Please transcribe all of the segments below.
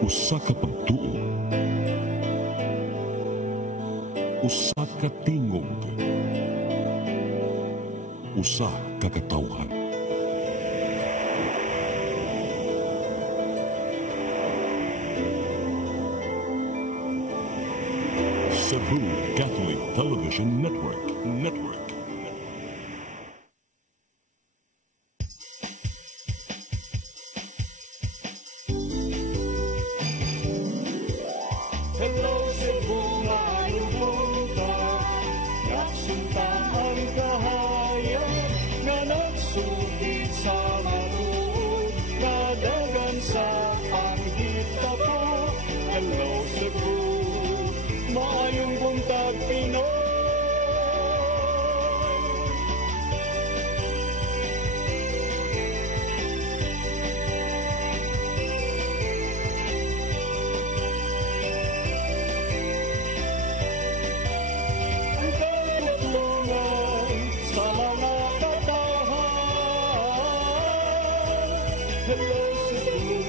Usa ka pagtuo, usa ka tingog, usa ka katawhan. Cebu Catholic Television Network. Hello Cebu, maayong buntag, nagsunta ang kahayag, nga nagsugid sa matuod, nadagan sa anghit tapo. Hello Cebu, maayong buntag Pinoy. Ang katutulungan sa mga katawhan. Hello Cebu,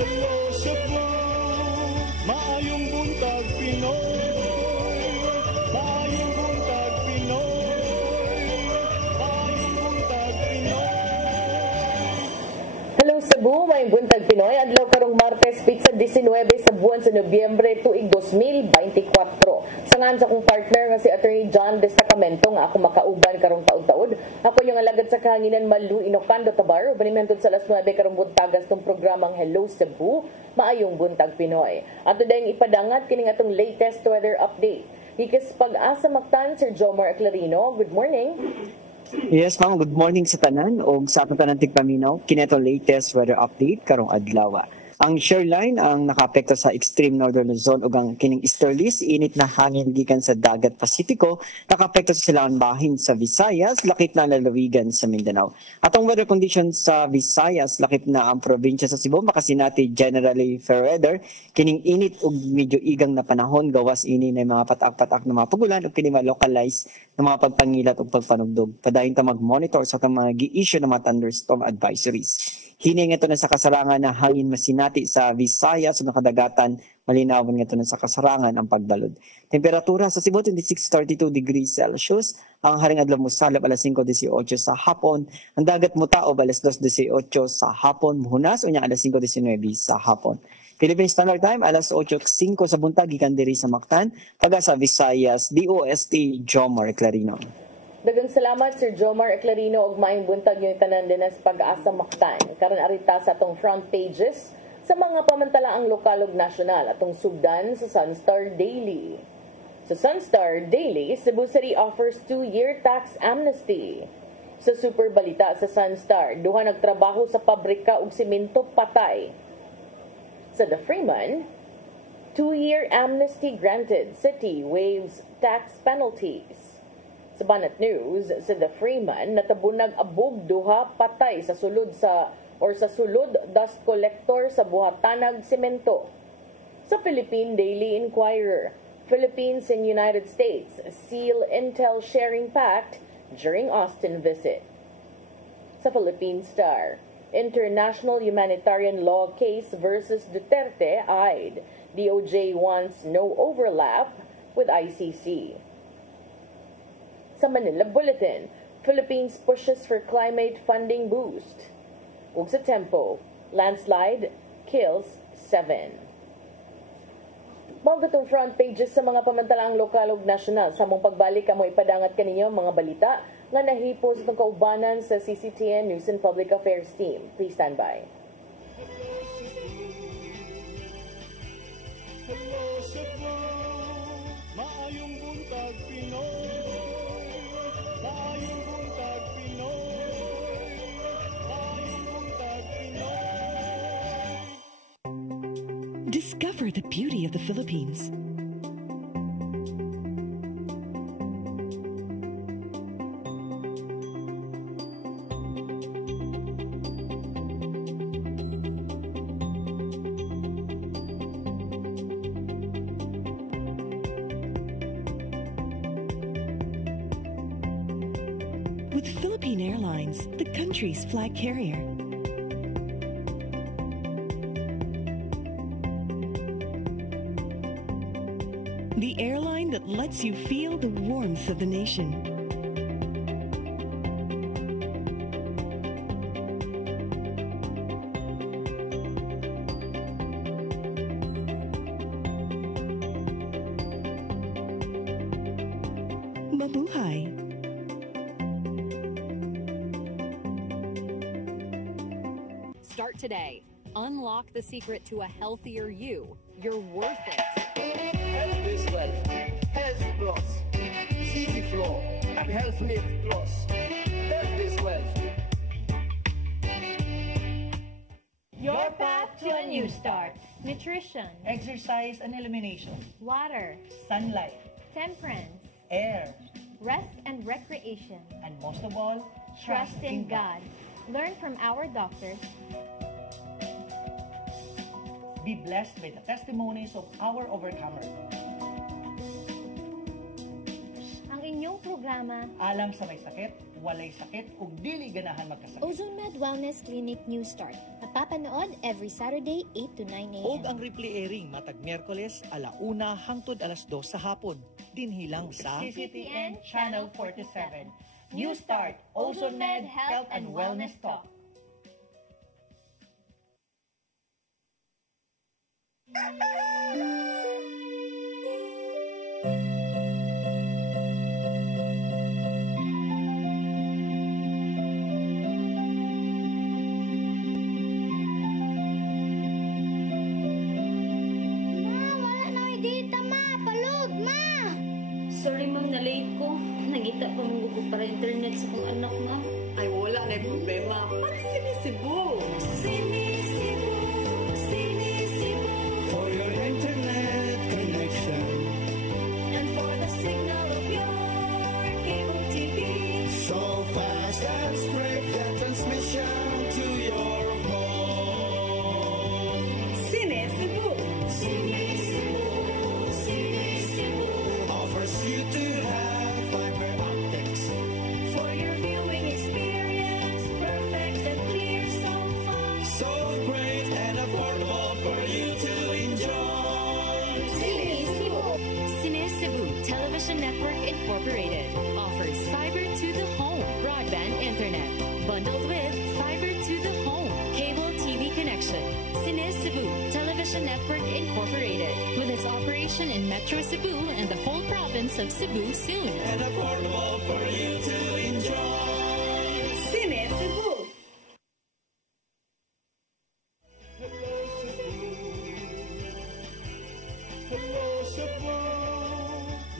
hello Cebu, maayong buntag Pinoy, maayong buntag Pinoy, maayong buntag Pinoy. Hello Cebu, may buntag Pinoy. Adlaw karong Martes, pizza 19 sa buwan sa Nobyembre tuig 2024. Sangan sa akong partner nga si Attorney John Destacamento nga ako makauban karong taud-taud. Ako yung alagad sa kahanginan Malu Inocando Tabar. Banimentod sa alas 9 karong buntagas tong programang Hello Cebu, maayong buntag Pinoy. Ato dayong ipadangat kining atong latest weather update. Hikis pag-asa Mactan, Sir Jomar Aclarino. Good morning. Yes, ma'am. Good morning sa tanan o sa atong tanan tigpaminaw. Kini ato latest weather update karong adlaw. Ang shoreline ang nakaapekto sa extreme northern Luzon ug ang kining easterlies init na hangin gikan sa dagat Pasipiko nakaapekto sa silangan bahin sa Visayas, lakip na lalawigan sa Mindanao. Atong weather conditions sa Visayas, lakip na ang probinsya sa Cebu makasinati generally fair weather. Kining init ug medyo igang na panahon gawas ini na mga patak-patak na mga pagulan ug kini ma-localize na mga pagpangilat ug pagpanugdog. Padayon ta mag-monitor sa mga gi-issue ng mga thunderstorm advisories. Hining ito na sa kasarangan na hangin masinati sa Visayas ug nakadagatan malinawan nga ito na sa kasarangan ang pagbalod. Temperatura sa Cebu 26-32 degrees Celsius, ang haring adlaw mosalab alas 5:18 sa hapon, ang dagat motaob alas 2:18 sa hapon, muhunas unya alas 5:19 sa hapon. Philippine Standard Time alas 8:05 sa buntag gikan diri sa Mactan, taga sa Visayas, DOST Jomar Clarino. Dagang salamat Sir Jomar Aclarino ug maayong buntag yung tanan din sa pag-asa Mactan. Karon arita sa atong front pages sa mga pamantalaang lokal ug nasyonal atong sugdan sa Sunstar Daily. Sa Sunstar Daily, Cebu City offers 2-year tax amnesty. Sa Super Balita sa Sunstar, duha nagtrabaho sa pabrika ug simento patay. Sa The Freeman, 2-year amnesty granted. City waives tax penalties. Sa Banat News, sa The Freeman, natabunag abog duha patay sa sulod dust collector sa buhatanag semento. Sa Philippine Daily Inquirer, Philippines and United States seal intel sharing pact during Austin visit. Sa Philippine Star, international humanitarian law case versus Duterte eyed. DOJ wants no overlap with ICC. Sa Manila Bulletin, Philippines pushes for climate funding boost. Ug sa Tempo, landslide kills 7. Bago itong front pages sa mga pamantalaang lokal ug nasyonal, sa mong pagbalik amo ipadangat kaninyo mga balita nga nahipo sa kaubanan sa CCTN News and Public Affairs team. Please stand by. Hello Cebu, maayong buntag Pinoy. Maayong buntag Pinoy, maayong buntag Pinoy. Discover the beauty of the Philippines. With Philippine Airlines, the country's flag carrier. the airline that lets you feel the warmth of the nation. Mabuhay! Start today. Unlock the secret to a healthier you. You're worth it. Health is wealth. Health Plus. CC Flow and Health Lift Plus. Health is wealth. Your path to a new start. Nutrition, Exercise and elimination, water, sunlight, temperance, air, rest and recreation. and most of all, Trust in God. Learn from our doctors. Be blessed by the testimonies of our overcomer. Ang inyong programa, Alam sa may sakit, walay sakit, ug dili ganahan magkasakit. Ozone Med Wellness Clinic New Start. Napapanood every Saturday 8 to 9 a.m. Og ang replay airing matag Miyerkules 1:00 hangtod 2:00 sa hapon. Dinhilang sa CCTN Channel 47. New Start, Ozone Med Health and Wellness Talk. Sorry ma'am, na-late ko. Nangita pa mong gusto para internet sa kong anak ma'am. Ay, wala na problema. Para sinisibo. Sinisibo, sinisibo. For your internet connection. And for the signal of your cable TV. So fast and straight that transmission to your home. Sinisibo. Sinisibo, sinisibo. Offers you to have fiber optics. For your viewing experience, perfect and clear so far. So great and affordable for you to enjoy. Sinisibo. Cine Cebu Television Network Incorporated offers fiber to the home broadband internet bundled with fiber to the home cable TV connection. Cine Cebu Television Network Incorporated with its operation in Metro Cebu and the whole province of Cebu soon. And affordable for you to enjoy. Sinisibo. Hello Cebu. Hello Cebu.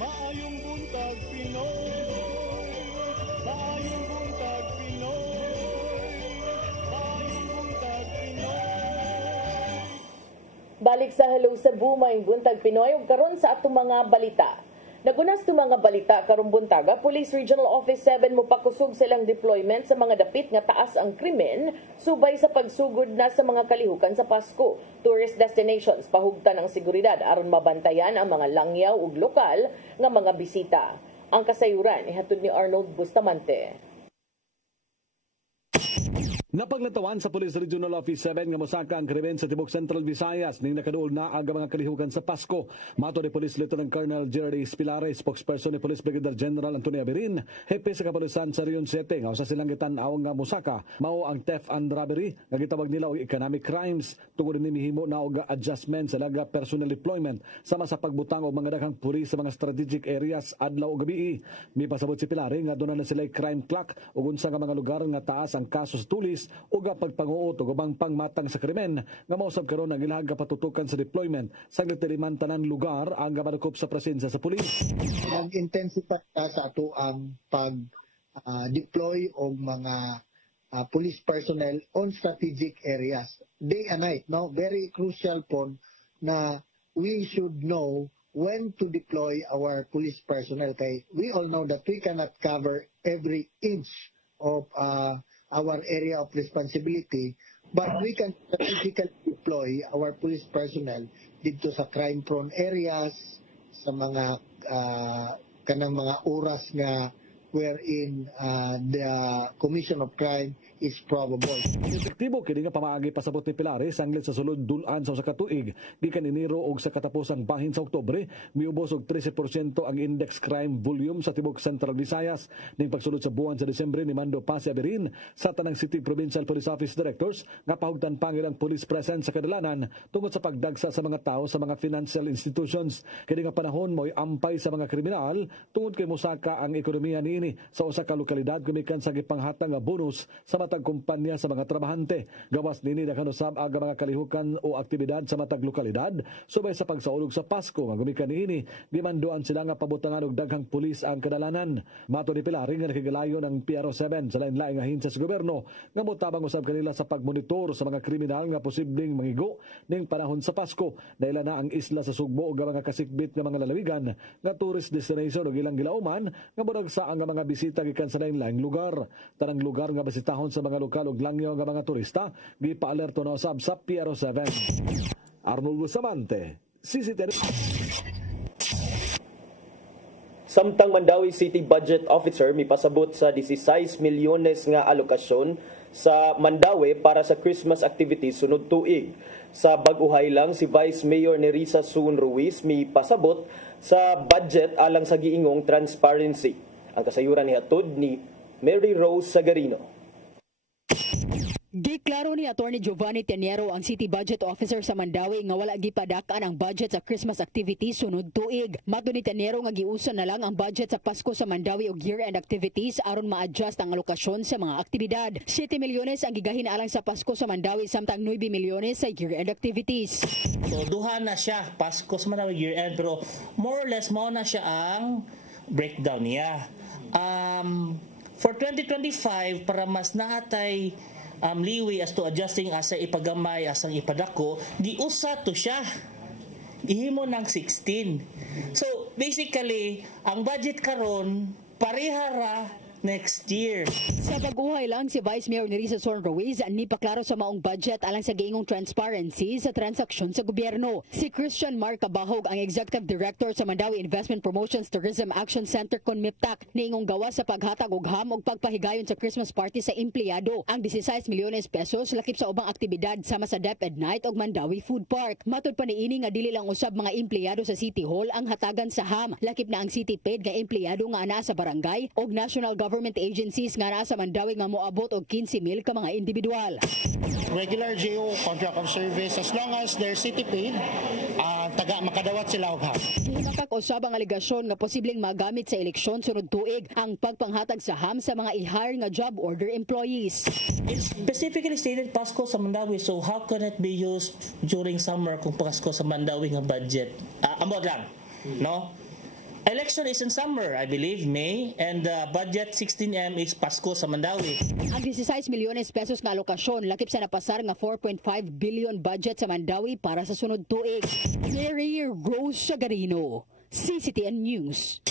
Maayong buntag Pinoy. Maayong buntag Pinoy. Maayong buntag Pinoy. Balik sa Hello Cebu, may buntag Pinoy ug karon sa atong mga balita. Nagunas to mga balita karong buntaga, Police Regional Office 7 mo pakusog silang deployment sa mga dapit nga taas ang krimen subay sa pagsugod na sa mga kalihukan sa Pasko. Tourist destinations pahugtan ang seguridad aron mabantayan ang mga langyaw ug lokal nga mga bisita. Ang kasayuran ihatod ni Arnold Bustamante. Napaglatawan sa Police Regional Office 7 nga mosaka ang krimen sa Tibok Central Visayas ning nakaduol na ang mga kalihukan sa Pasko. Mato ni Police Lieutenant Colonel Jerry Spilares, spokesperson ni Police Brigadier General Antonio Abirin, hepe sa kapulisan sa Rion 7 nga usa silang gitan-aw nga mosaka mao ang theft and robbery nga gitawag nila og economic crimes tungod ni mihimo na og adjustment sa laga personnel deployment sama sa pagbutang og mga daghang pulis sa mga strategic areas adlaw ug gabi. Mipasabot si Pilare nga doon na sila crime clock ug unsa nga mga lugar nga taas ang kaso sa tulis ug ang pagpanguot ug ubang pangmatang sa krimen nga mausab karon ang ilahang kapatutukan sa deployment sa gitiliman tanan lugar ang gamadukop sa presensya sa pulis. Nag-intensify sa ato ang pag-deploy og mga police personnel on strategic areas day and night. No, very crucial po na we should know when to deploy our police personnel. Kay we all know that we cannot cover every inch of our area of responsibility, but we can strategically deploy our police personnel dito sa crime-prone areas, sa mga kanang mga oras nga wherein the commission of crime is probable. Epektibo kini nga pamaagi pasabot ni Pilares anglit sa sulod dulan sa usa ka tuig gikan Enero og sa katapusang bahin sa Oktubre miubos og 13% ang index crime volume sa tibuok Central Visayas ning pagsulod sa buwan sa Disyembre ni Mando Pasi Abirin sa tanang City Provincial Police Office Directors nga pahugdan pangilang police presence sa kadalanan tungod sa pagdagsa sa mga tao sa mga financial institutions. Kini nga panahon mo'y ampay sa mga kriminal tungod kay mosaka ang ekonomiya niini sa usa ka lokalidad gumikan sa gipanghatag nga bonus sa matag kumpanya sa mga trabahante. Gawas nini nakanosab aga mga kalihukan o aktibidad sa matag lokalidad subay sa pagsaulog sa Pasko nga gumikan niini gimanduan sila nga pabutangan og daghang pulis ang kadalanan. Mato ni Pilar nga nakigalayo ng PRO7 sa lain-laing ahensya sa gobyerno nga motabang usab kanila sa pagmonitor sa mga kriminal nga posibleng mangigo ning panahon sa Pasko. Naila na ang isla sa Sugbo ug mga kasikbit nga mga lalawigan nga tourist destination ug ilang gilauman nga modagsa ang mga bisita gikan sa lain-laing lugar. Tanang lugar nga bisitahon sa mga lokal ug langyaw nga mga turista gipaalerto na usab sa PRO7. Arnold Bustamante, CCTV. Samtang Mandawi City Budget Officer mipasabot sa 16 milyones nga alokasyon sa Mandawi para sa Christmas activities sunod tuig. Sa bag-uhay lang si Vice Mayor Nerissa Sun Ruiz mipasabot sa budget alang sa giingong transparency. Ang kasayuran ni hatod ni Mary Rose Sagarino. Giklaro ni Attorney Giovanni Teniero ang City Budget Officer sa Mandawi nga wala gipadaan ang budget sa Christmas activities sunod tuig. Mato ni Teniero nga giusa na lang ang budget sa Pasko sa Mandawi og year-end activities aron ma-adjust ang alokasyon sa mga aktibidad. 7 milyones ang gigahin alang sa Pasko sa Mandawi samtang 9 milyones sa year-end activities. So duha na siya Pasko sa Mandawi year-end pero more or less mao na siya ang breakdown niya. For 2025 para mas naatay liwi as to adjusting asa ipagamay asang ipadako giusa to siya ihimo ng 16. So basically ang budget karon parehara next year. Sa pag-uhay lang si Vice Mayor Nerissa Sun Ruiz ni paklaro sa maong budget alang sa giingong transparency sa transaksyon sa gobyerno. Si Christian Mark Cabahog ang Executive Director sa Mandawi Investment Promotions Tourism Action Center kon MIPTAC niingong gawas sa paghatag og ham og pagpahigayon sa Christmas party sa empleyado. Ang 16 milyones pesos lakip sa ubang aktibidad sama sa DepEd Night og Mandawi Food Park. Matud pa niini nga dili lang usab mga empleyado sa City Hall ang hatagan sa ham. Lakip na ang City Paid nga empleyado nga ana sa barangay og national government agencies nga naa sa Mandawi nga moabot og 15,000 ka mga individual. Regular GO contract of service as long as they're city paid, taga makadawat sila og ham. Himakak usab ang aligasyon nga posibleng magamit sa eleksyon sunod tuig ang pagpanghatag sa ham sa mga i-hire nga job order employees. It's specifically stated Pasko sa Mandawi, so how can it be used during summer kung Pasko sa Mandawi nga budget? Amod lang, no? Election is in summer, I believe, May, and budget 16M is Pasko sa Mandawi. Ang 16 milyones pesos nga alokasyon lakip sa napasar nga 4.5 billion budget sa Mandawi para sa sunod tuig. Mary Rose Sagarino, CCTN News.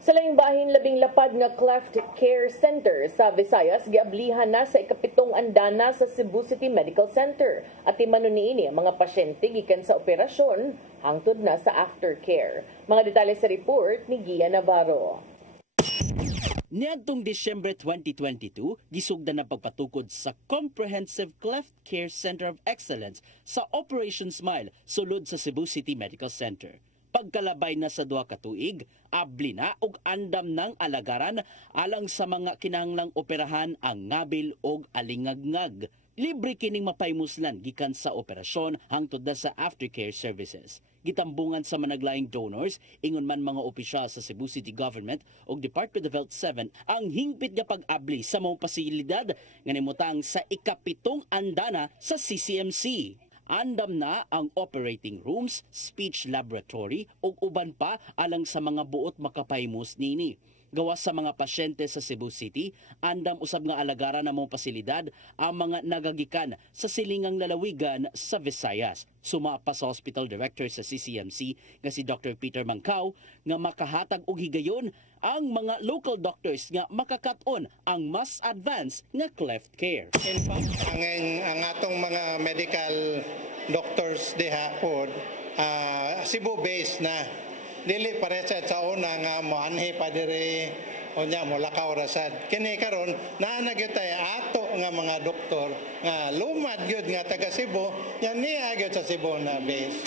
Sa laing bahin, labing lapad nga Cleft Care Center sa Visayas giablihan na sa ikapitong andana sa Cebu City Medical Center at timanon niini ang mga pasyente gikan sa operasyon hangtod na sa aftercare. Mga detalye sa report ni Gia Navarro. Niadtong Disyembre 2022, gisugdan na pagpatukod sa Comprehensive Cleft Care Center of Excellence sa Operation Smile sulod sa Cebu City Medical Center. Pagkalabay na sa 2 ka tuig, abli na og andam ng alagaran alang sa mga kinahanglang operahan ang ngabil og alingagngag. Libre kining mapaymuslan gikan sa operasyon hangtod na sa aftercare services. Gitambungan sa managlaing donors, ingon man mga opisyal sa Cebu City Government o Department of Health 7 ang hingpit nga pag-abli sa mga pasilidad nga nimutang sa ikapitong andana sa CCMC. Andam na ang operating rooms, speech laboratory ug uban pa alang sa mga buot makapahimos nini. Gawas sa mga pasyente sa Cebu City, andam usab nga alagaran na mong pasilidad ang mga nagagikan sa silingang lalawigan sa Visayas. Suma pa sa hospital director sa CCMC nga si Dr. Peter Mangkaw nga makahatag og higayon ang mga local doctors nga makakaton ang mas advanced nga cleft care. In fact, ang atong mga medical doctors diha pod Cebu based na dili pare sa una nga moanhi pa dire o nya mo lakaw ra sad. Kini karon naa na gyud tay ato nga mga doktor nga lumad gyud nga taga Cebu, yan niya gyud sa Cebu na base.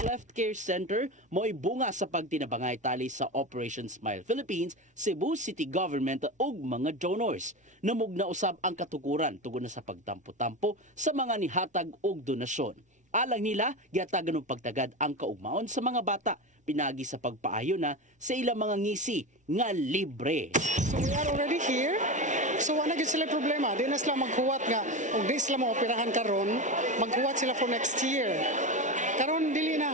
Cleft Care Center mo'y bunga sa pagtinabangay tali sa Operation Smile Philippines, Cebu City Government ug mga donors. Namug na usab ang katukuran tungod na sa pagtampo-tampo sa mga nihatag og donasyon. Alang nila, giatagan og pagtagad ang kaugmaon sa mga bata, pinagi sa pagpaayo na sa ilang mga ngisi nga libre. So we are already here. So wala gyud sila problema. Di na sila maghuwat nga og di sila maoperahan karon, maghuwat sila for next year. Karon dili na.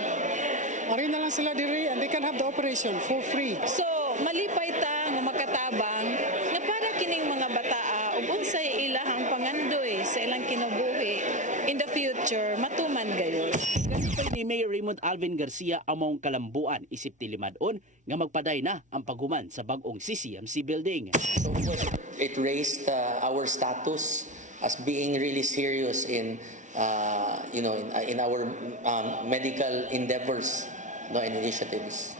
Ari na lang sila diri and they can have the operation for free. So malipay ta nga makatabang nga para kining mga bataa ug unsay ilahang pangandoy sa ilang kinabuhi in the future matuman gayon. Ni Mayor Raymond Alvin Garcia among kalambuan isip tilimadon nga magpaday na ang paghuman sa bag-ong CCMC building. So it raised our status as being really serious in in our medical endeavors and initiatives.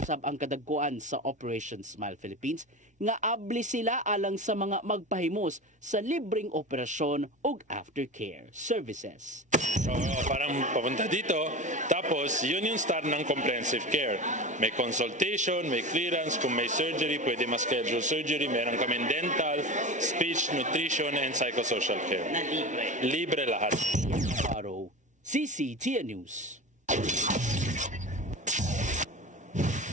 Usab ang kadagkuan sa Operation Smile Philippines nga abli sila alang sa mga magpahimos sa libreng operasyon ug aftercare services. So, parang papunta dito, tapos yun yung start ng comprehensive care. May consultation, may clearance, kung may surgery, pwede ma-schedule surgery, meron kaming dental, speech, nutrition, and psychosocial care. Libre lahat. Araw, CCTN News.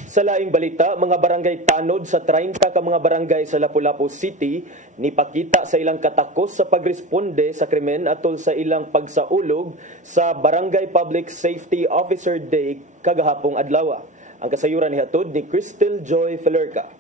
Sa laing balita, mga barangay tanod sa 30 ka mga barangay sa Lapu-Lapu City nipakita sa ilang katakos sa pagresponde sa krimen atol sa ilang pagsaulog sa Barangay Public Safety Officer Day kagahapong adlaw. Ang kasayuran nihatod ni Crystal Joy Felerca.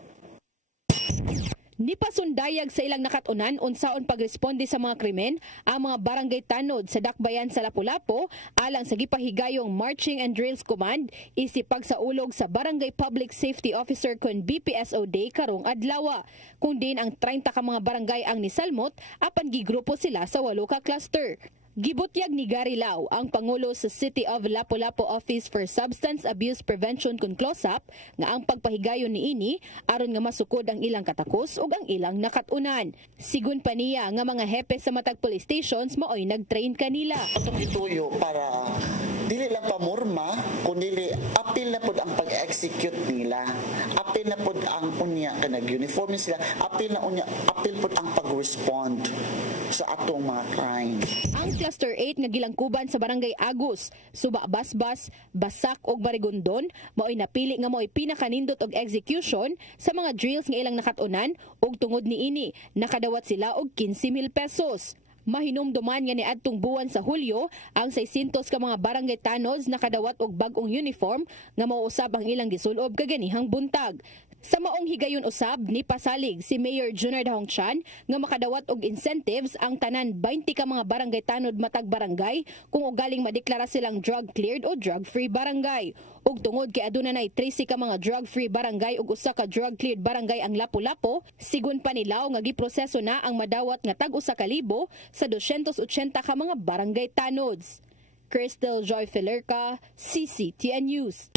Nipasundayag sa ilang nakatunan unsaon pagresponde sa mga krimen ang mga barangay tanod sa dakbayan sa Lapu-Lapu alang sa gipahigayong Marching and Drills Command isip pagsaulog sa Barangay Public Safety Officer kon BPSO Day karong adlaw. Kung din ang 30 ka mga barangay ang nisalmot apan gigrupo sila sa 8 ka cluster. Gibutyag ni Gary Lau, ang Pangulo sa City of Lapu-Lapu Office for Substance Abuse Prevention kon CLOSAP, nga ang pagpahigayon niini aron nga masukod ang ilang katakos ug ang ilang nakatunan. Sigun pa niya nga mga hepe sa matag police stations maoy nagtrain kanila. Atong ituyo para dili lang pamurma kundi apil na pud ang pag-execute nila. Apil na pud ang unya kanag uniform sila, apil pud ang pag-respond sa atong mga crime. Ang Cluster 8 nga gilangkuban sa Barangay Agus, Suba Basbas, Basak ug Marigondon maoy napili nga maoy pinakanindot og execution sa mga drills nga ilang nakatunan ug tungod niini nakadawat sila og 15,000 pesos. Mahinumduman nga ni adtong buwan sa Hulyo ang 600 ka mga barangay tanods nakadawat og bag-ong uniform nga mauusab ang ilang gisulob kaganihang buntag. Sa maong higayon usab ni pasalig si Mayor Junior Dahongchan nga makadawat og incentives ang tanan 20 ka mga barangay tanod matag barangay kung ugaling madeklara silang drug cleared o drug free barangay. Ug tungod kay aduna nay 13 ka mga drug free barangay ug usa ka drug cleared barangay ang Lapu-Lapu, sigun pa nilaw nga giproseso na ang madawat nga tag usa ka libo sa 280 ka mga barangay tanods. Crystal Joy Felerca, CCTN News.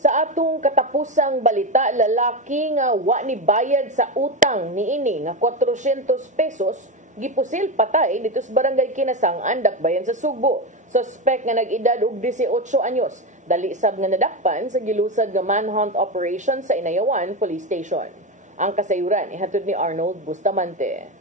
Sa atong katapusang balita, lalaki nga wa ni bayad sa utang niini nga 400 pesos gipusil patay dito sa Barangay Kinasang, Dakbayan sa Sugbo. Suspect nga nag-edad og 18 anyos, dali sab nga nadakpan sa gilusad nga manhunt operation sa Inayawan Police Station. Ang kasayuran ihatod ni Arnold Bustamante.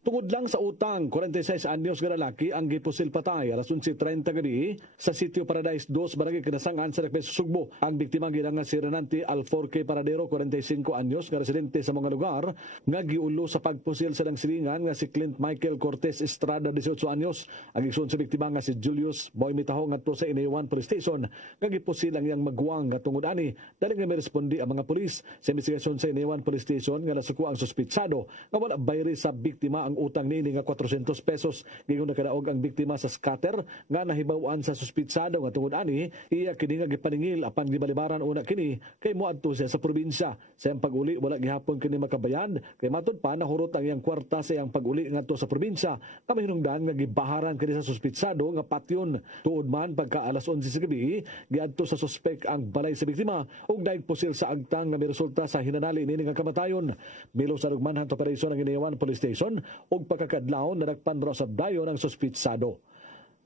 Tungod lang sa utang, 46 anyos nga lalaki ang gipusil patay alas 11:30 gani sa Sitio Paradise 2, Barangay Kinasangan sa Dakbayan sa Sugbo. Ang biktima gilang si Renante Alforque Paradero, 45 anyos, nga residente sa mga lugar, nga giulo sa pagpusil sa silingan nga si Clint Michael Cortez Estrada, 18 anyos. Ang igsoon sa biktima nga si Julius Boy Mitaho ngadto sa Inayawan Police Station, nga gipusil ang iyang magwang nga tungod ani dali nga mirespondi ang mga pulis. Sa investigasyon sa Inayawan Police Station nga nasuko ang suspitsado nga wala bayri sa biktima ang utang niini nga 400 pesos giingon nakadaog ang biktima sa scatter nga nahibaw-an sa suspitsado nga tungod ani iya kini nga gipaningil apan gibalibaran una kini kay moadto siya sa probinsya. Sa iyang pag-uli wala gihapon kini makabayad kay matud pa nahurot ang iyang kwarta sa iyang pag-uli ngadto sa probinsya. Kami hinungdan nga gibaharan kini sa suspitsado nga patyon. Tuod man pagka alas 11 sa gabi giadto sa suspek ang balay sa biktima ug daig posil sa agtang nga may resulta sa hinanali nini nga kamatayon. Milo sa rugmanhan operasyon ang Inayawan Police Station ug pagkakadlaw na nagpandraw sa dayon ang suspitsado.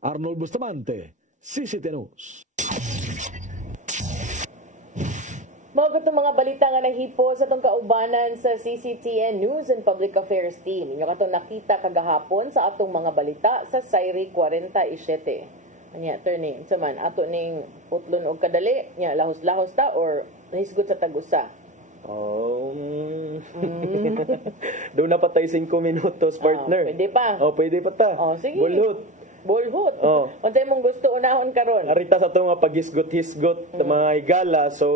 Arnold Bustamante, CCTV News. Mga itong mga balita nga nahipo sa itong kaubanan sa CCTN News and Public Affairs Team. Inyo katong nakita kagahapon sa atong mga balita sa Sairi 47. Anya, attorney, saman, ato ning putlon og kadali, nya lahos-lahos ta or nahisgot sa tagusa? Doon na patay 5 minutos, partner. Pwede pa. Pwede pa ta. Sige. Bolhot. Unsay mong gusto unahon karon? Arita sa ito nga pag-hisgot-hisgot ng mga higala. So,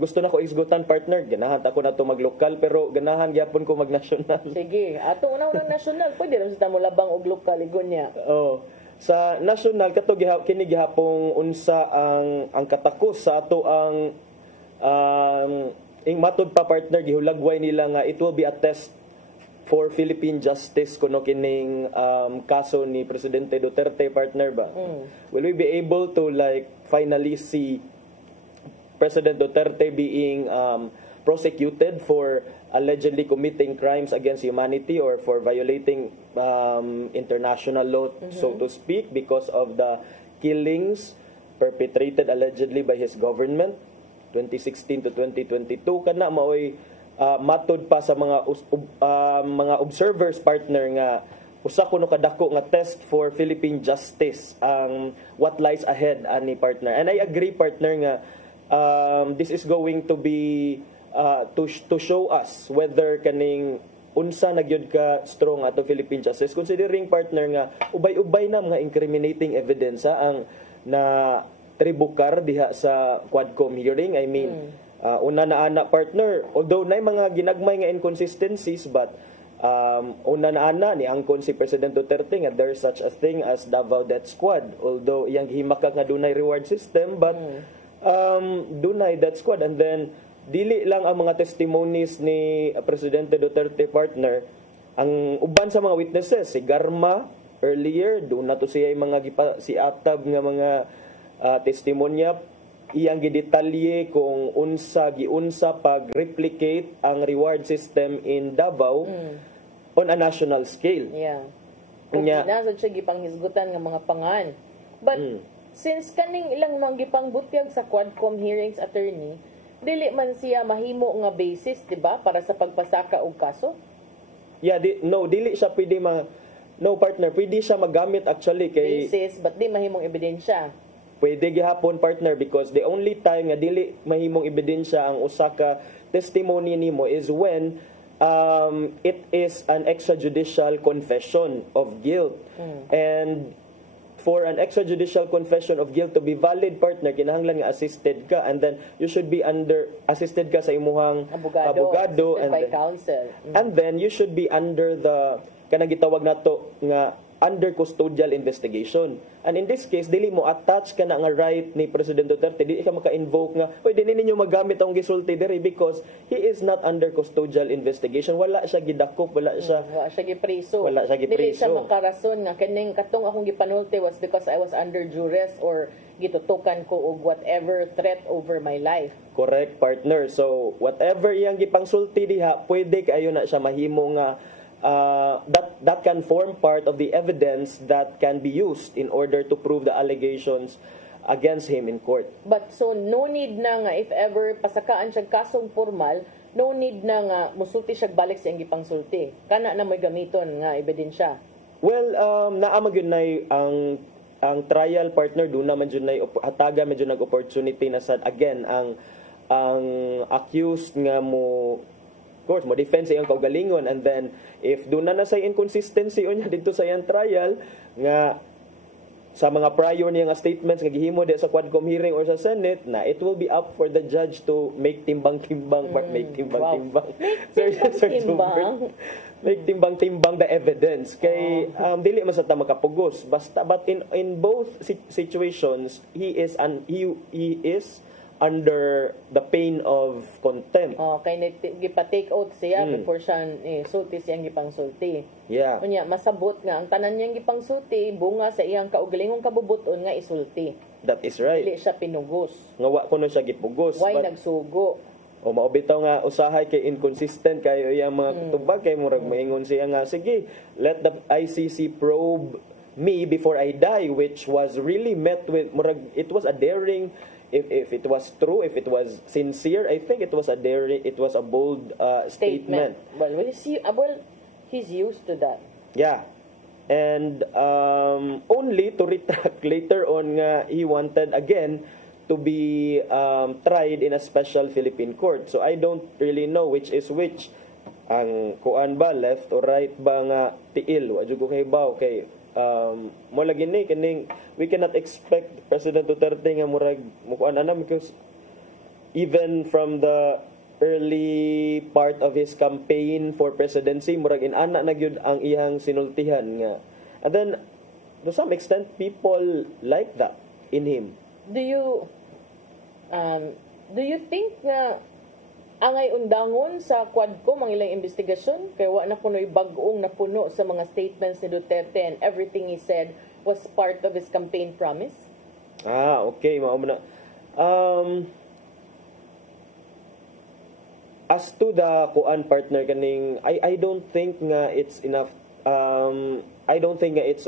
gusto na ko isgotan, partner. Ganahan ako na ito maglokal, pero ganahan gyapon ko magnasyonal. Sige. Ato unahon ng nasyonal. Pwede rin sa mo labang og lokal. Igon niya. Sa nasyonal, kato kini gihapong unsa ang katakos sa ato ang matod pa, partner, gihulagway nila nga it will be a test for Philippine justice kuno kining kaso ni Presidente Duterte, partner ba? Will we be able to finally see President Duterte being prosecuted for allegedly committing crimes against humanity or for violating international law, so to speak, because of the killings perpetrated allegedly by his government 2016 to 2022 kana maoy matod pa sa mga observers, partner, nga usa kuno kadako nga test for Philippine justice ang what lies ahead ani, partner. And I agree, partner, nga this is going to be to show us whether kaning unsa nagyud ka strong ato Philippine justice, considering, partner, nga ubay-ubay na mga incriminating evidence ang na tribukar diha sa Quadcom hearing. I mean, una na ana, partner, although na mga ginagmay nga inconsistencies, but una na ana ni angkon si President Duterte nga there's such a thing as Davao Death Squad, although iyang himakak nga dunay reward system, but dunay Death Squad. And then dili lang ang mga testimonies ni Presidente Duterte, partner, ang uban sa mga witnesses, si Garma earlier, doon na to siya mga si Atab nga mga testimonya, iyang gidetalye kung giunsa pag-replicate ang reward system in Davao on a national scale. Kung ginasad siya gipanghisgutan ng mga pangan. But since kaning ilang mga gipangbutyag sa Quadcom hearings, attorney, dili man siya mahimo nga basis, diba, para sa pagpasaka og kaso? Dili siya pwede partner, pwede siya magamit actually kay basis, but di mahimong ebidensya. Pwede gihapon, partner, because the only time nga dili mahimong ebidensya ang usa ka testimony nimo is when it is an extrajudicial confession of guilt. And for an extrajudicial confession of guilt to be valid, partner, kinahanglan nga assisted ka, and then you should be assisted ka sa imuhang abogado and by counsel. And then you should be under the kanang gitawag nato nga under custodial investigation. And in this case, dili mo attach ka na nga right ni President Duterte, dili ka maka-invoke nga, pwede ninyo magamit ang gisulti diri because he is not under custodial investigation. Wala siya gidakop, wala siya gipreso. Dili siya makarason nga kaning katong akong gipanulti was because I was under duress or gitutukan ko og whatever threat over my life. Correct, partner. So whatever iyang gipangsulti diha, pwede kayo na siya mahimo nga that can form part of the evidence that can be used in order to prove the allegations against him in court. But so no need na nga if ever pasakaan siya kasong formal, no need na nga musulti siya balik sa iyang gipangsulti. Kana na may gamiton nga ebidensya. Well, naa man gyud nay ang trial, partner, do naman jud nay hataga medyo nag-opportunity na sad again ang accused nga mo course mo defense iyang kaugalingon, and then if do na say inconsistency unya dito sa iyang trial nga sa mga prior niya nga statements nga gihimo di sa Quadcom hearing or sa Senate na it will be up for the judge to make timbang-timbang make timbang-timbang make timbang-timbang the evidence kay dili man sa ta makapugos basta but in both situations he is under the pain of contempt. Kay gipa-take out siya before siya sulti siyang gipangsulti. Yeah. Unya masabot nga ang tanan niyang gipangsulti bunga sa iyang kaugalingong kabubuton nga isulti. That is right. Dili siya pinugos. Nga wa kuno siya gipugos. Why nagsugo? O maobitaw nga usahay kay inconsistent kayo iyang mga tubag kay murag maingon siya nga sige, let the ICC probe me before I die, which was really met with murag it was a daring. If it was true, if it was sincere, I think it was a bold statement. Well, he's used to that. Yeah. And only to retract later on nga he wanted again to be tried in a special Philippine court. So I don't really know which is which. Ang kuan ba, left or right ba nga tiil? Wa jud ko kay baw kay mo lagi ni kining we cannot expect President Duterte nga murag mukuan ana because even from the early part of his campaign for presidency murag inana na gyud ang iyang sinultihan nga and then to some extent people like that in him. Do you think nga angay undangon sa Quadcom ang ilang investigasyon kay wa na kunoy bag-ong napuno sa mga statements ni Duterte and everything he said was part of his campaign promise? Okay, mao na. As to the kuan partner kaning I don't think nga it's enough. I don't think nga it's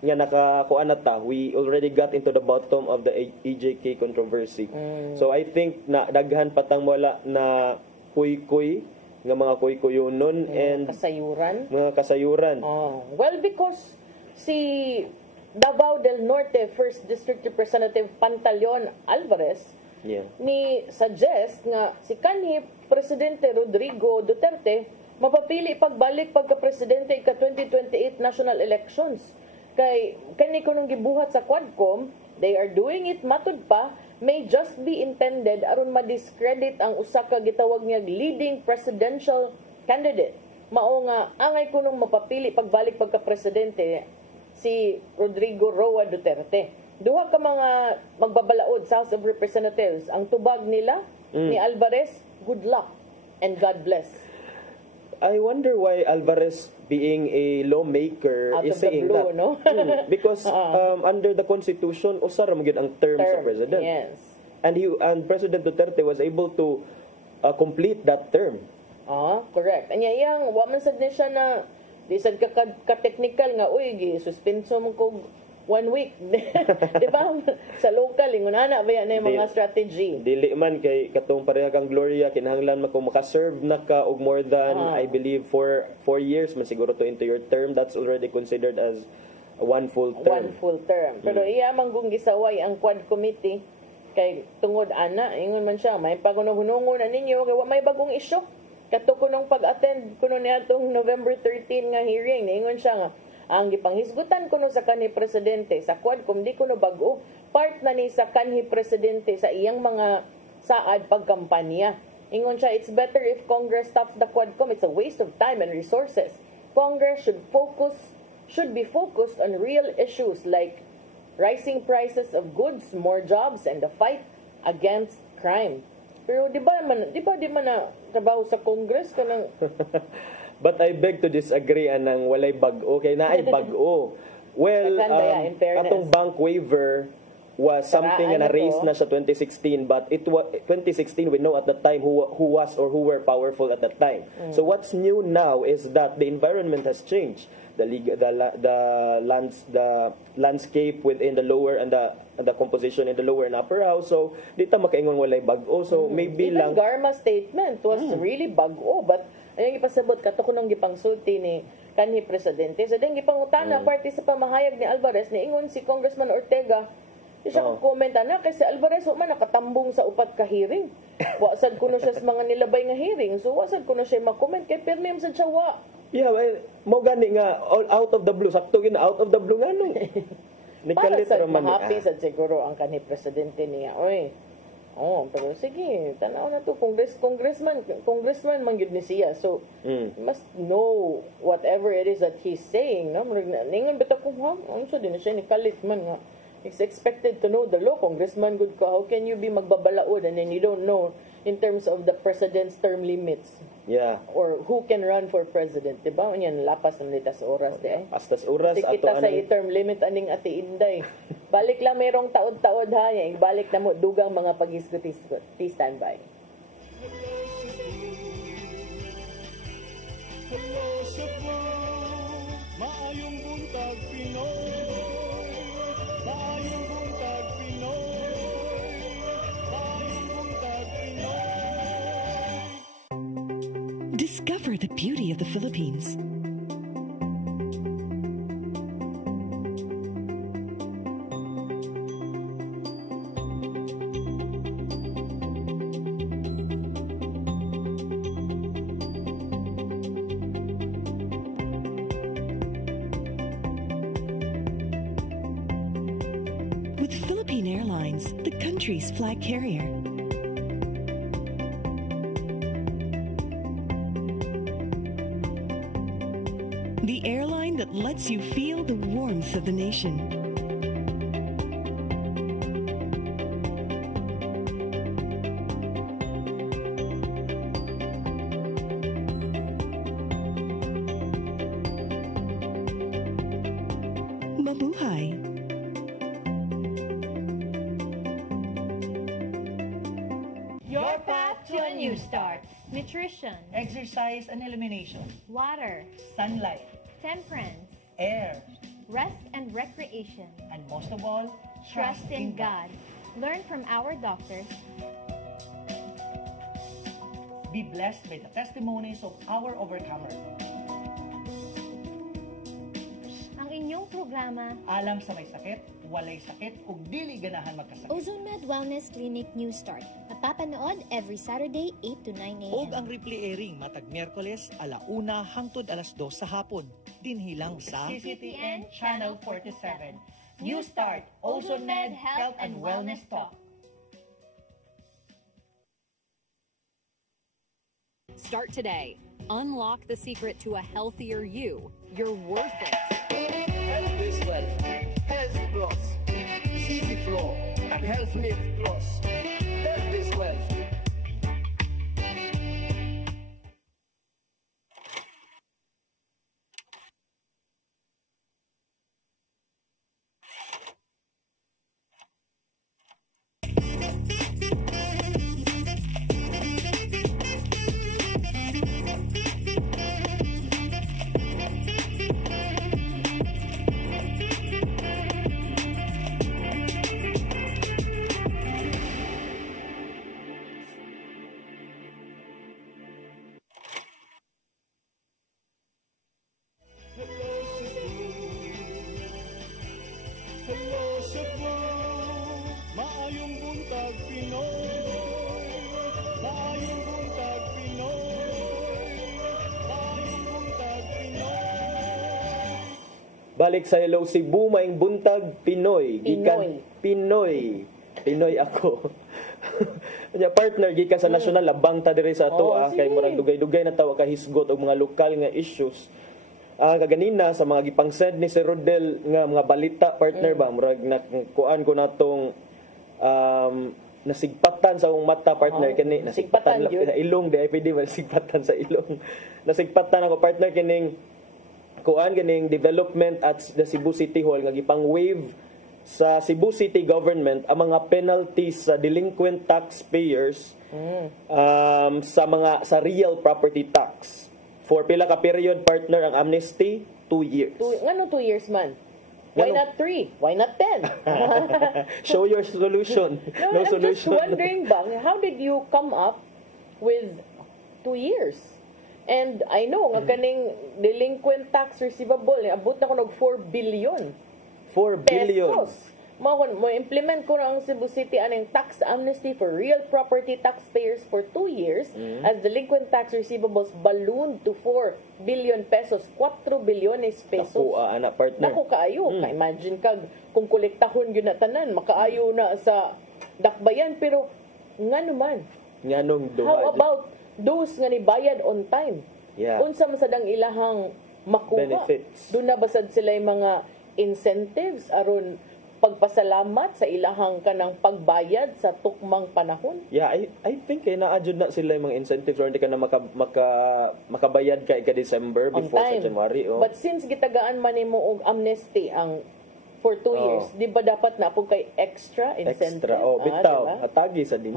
nga nakakuan na ta. We already got into the bottom of the EJK controversy. So I think na daghan patang wala na kuy-kuy nga mga kuy-kuyonon and kasayuran. Well, because si Davao del Norte 1st District Representative Pantaleon Alvarez ni suggest nga si kanhi Presidente Rodrigo Duterte mapapili pagbalik pagka-presidente ka 2028 national elections. Kay kani kunong gibuhat sa Quadcom, they are doing it matud pa may just be intended aron ma-discredit ang usa ka gitawag niya leading presidential candidate. Mao nga angay kunong mapapili pagbalik pagka-presidente si Rodrigo Roa Duterte. Duha ka mga magbabalaod sa House of Representatives. Ang tubag nila ni Alvarez, good luck and God bless. I wonder why Alvarez, being a lawmaker, is saying blue, that. No? Because under the Constitution, usar mo gyud ang term sa president. Yes. And President Duterte was able to complete that term. Correct. Anya iyang wa man sad ni siya na di sad ka technical nga uy suspenso mo ko 1 week. Di ba? Sa local, ingunana ba yan na yung mga strategy? Dili man kay katong pareha kang Gloria, kinahanglan man kung makaserve na ka og more than, I believe, 4 years man siguro to into your term. That's already considered as one full term. Pero iya man kung gisaway ang Quad Committee, kay tungod ana, ingon man siya, may pagunong-hunungo na ninyo, kay may bagong issue. Kato kunong pag-attend kuno niya itong November 13 nga hearing, ingon siya nga, ang gipanghisgutan kuno sa kanhi presidente sa Quadcom di kuno bag-o part na ni sa kanhi presidente sa iyang mga saad pagkampanya. Ingon siya, it's better if Congress stops the Quadcom. It's a waste of time and resources. Congress should be focused on real issues like rising prices of goods, more jobs, and the fight against crime. Pero di ba na trabaho sa Congress kanang But I beg to disagree anang walay bag-o kay naay bag-o. Well, atong bank waiver was something na raised na sa 2016, but it was 2016 we know at the time who was or who were powerful at that time. So what's new now is that the environment has changed. The landscape within the lower and the composition in the lower and upper house. So dito makaingon walay bag-o. So maybe even lang Garma statement was really bag-o, but ayang ipasabot kato kunong gipangsulti ni kanhi presidente sa ding gipangutana parte sa pamahayag ni Alvarez ni ingon si Congressman Ortega siya comment ana kay si Alvarez wa man nakatambong sa upat ka hearing wa sad kuno siya sa mga nilabay nga hearing so wa sad kuno siya ma-comment kay pernim sad siya wa mo gani nga all out of the blue sakto gina out of the blue nga no Para sa raman ni mahapi sa siguro ang kanhi presidente niya. Oy. Pero sige, tanaw na to congressman man gyud ni siya. So, must know whatever it is that he's saying, no? Ningon bitaw ko, unsa din siya ni kalit man nga. He's expected to know the law, congressman good ka. How can you be magbabalaod and then you don't know in terms of the president's term limits? Yeah. Or who can run for president, diba? Yan, lapas ng litas oras, di ay? Astas oras. Kasi kita sa term limit aning Ate Inday. Balik lang mayroong taod-taod ha. Yan, balik na mo, dugang mga pag-isgot-isgot. Please stand by. Hello, Cebu, maayong buntag Pinoy. Maayong buntag Pinoy. Maayong buntag Pinoy. Discover the beauty of the Philippines. With Philippine Airlines, the country's flag carrier. The airline that lets you feel the warmth of the nation. Mabuhay. Your path to a new start. Nutrition, exercise and elimination, water, sunlight, temperance, air, rest and recreation, and most of all, trust in God. Learn from our doctors. Be blessed by the testimonies of our overcomers. Ang inyong programa, Alam sa may sakit, walay sakit, ug dili ganahan magkasakit. OzoneMed Wellness Clinic New Start. Napapanood every Saturday 8 to 9 a.m. Og ang replay airing matag Miyerkules 1:00 hangtod 2:00 sa hapon. Dinhilang sa CCTN Channel 47. New Start, OzoneMed Health and Wellness Talk. Start today. Unlock the secret to a healthier you. You're worth it. Health is wealth. Health Plus. Easy Flow and Health Mix Plus. Health is wealth. Hello, Cebu, maayong buntag Pinoy. Maayong buntag Pinoy. Maayong buntag Pinoy. Balik sa Hello Cebu, maing buntag Pinoy. Pinoy ako. Nya partner gikan sa national labang ta diri sa ato kay murag dugay-dugay na tawa ka hisgot og mga lokal nga issues. Kaganina sa mga gipangsend ni Sir Rodel nga mga balita partner ba murag kuan ko natong nasigpatan sa akong mata partner kani nasigpatan sa ilong di pwede man sigpatan sa ilong. Nasigpatan ako partner kining kuan kining development at the Cebu City Hall nga gipang waive sa Cebu City government ang mga penalties sa delinquent taxpayers sa real property tax. For pila ka period partner ang amnesty 2 years. Ngano 2 years man? Why not 3? Why not 10? Show your solution. No I'm solution. Just wondering ba, how did you come up with 2 years? And I know nga kaning delinquent tax receivable abot na ko og 4 billion. 4 billion. Pesos. mo implement ko na ang Cebu City anang tax amnesty for real property taxpayers for 2 years as delinquent tax receivables ballooned to 4 billion pesos, 4 bilyones pesos. Naku, anak partner. Naku, kaayo. Imagine kag kung kolektahon yun na tanan, makaayo na sa dakbayan, pero nga naman. Nga nung How about those nga nibayad on time? Yeah. Unsa man sad ang ilahang makuha? Benefits. Doon na basad sila yung mga incentives aron pagpasalamat sa ilahang kanang pagbayad sa tukmang panahon? Yeah, I think naadjud na sila yung mga incentives or hindi ka na makabayad ka December before sa January. Oh. But since gitagaan man nimo og amnesty ang for 2 years, di ba dapat na po kay extra incentive? Extra, bitaw. Diba? Atagi sa din.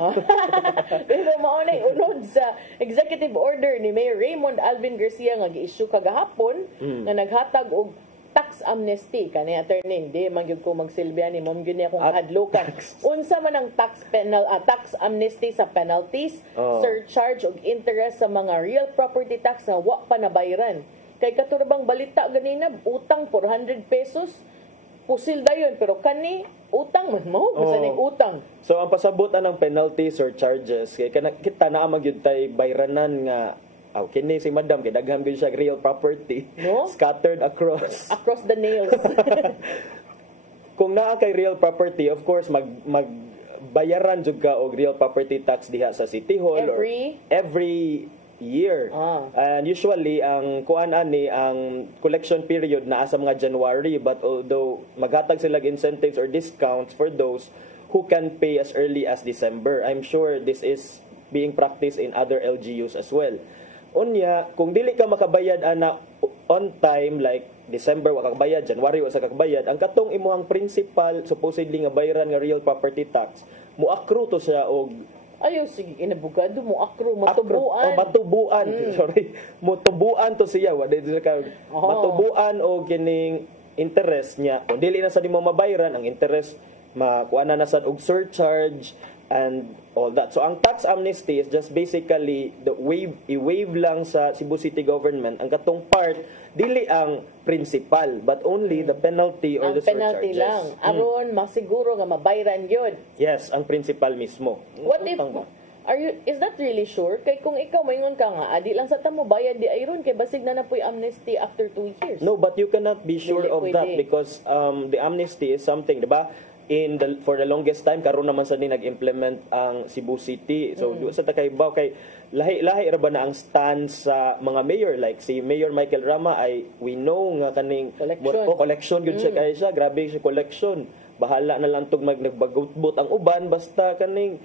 Pero maunay unod sa executive order ni Mayor Raymond Alvin Garcia nga gi-issue kagahapon na naghatag og tax amnesty kanay attorney hindi man gyud ko magsilbihan ni mom gyud ni akong hadlokan unsa man ang tax amnesty sa penalties, surcharge ug interest sa mga real property tax na wa pa nabayaran kay katurabang balita ganina utang 400 pesos pusil dayon pero kani utang man mo basta ning utang. So ang pasabot ng penalties or charges kay kita naa magyud tay bayranan nga kini si madam kay daghan gyud siya real property scattered across the nails. Kung naa kay real property, of course magbayaran jud ka og real property tax diha sa City Hall every year. And usually ang kuan ani ang collection period naa sa mga January, but although maghatag sila incentives or discounts for those who can pay as early as December. I'm sure this is being practiced in other LGUs as well. Unya, kung dili ka makabayad ana on time, like December wa kakabayad, January wa sa kakabayad, ang katong imuhang principal supposedly nga bayaran nga real property tax, muakru to siya og ayaw sige inabugado mo akro matubuan. Matubuan, sorry. Matubuan to siya wa dili ka matubuan og kining interest niya. Kung dili na sa nimo mabayaran ang interest makuana na sad og surcharge and all that. So ang tax amnesty is just basically the i-waive lang sa Cebu City government ang katong part dili ang principal but only the penalty or ang the surcharges. Penalty lang aron masiguro nga mabayaran yun. Yes, ang principal mismo. What if is that really sure? Kay kung ikaw maingon ka nga adi lang sa tamo bayad di ayron kay basig na napoy amnesty after 2 years. No, but you cannot be sure of that because the amnesty is something, di ba? For the longest time karon naman sa ni nag-implement ang Cebu City. So sa takaybaw kay lahi ra ba na ang stance sa mga mayor like si Mayor Michael Rama ay we know nga kaning collection gyud siya kay siya grabe siya collection. Bahala na lang tug nagbagot ang uban basta kaning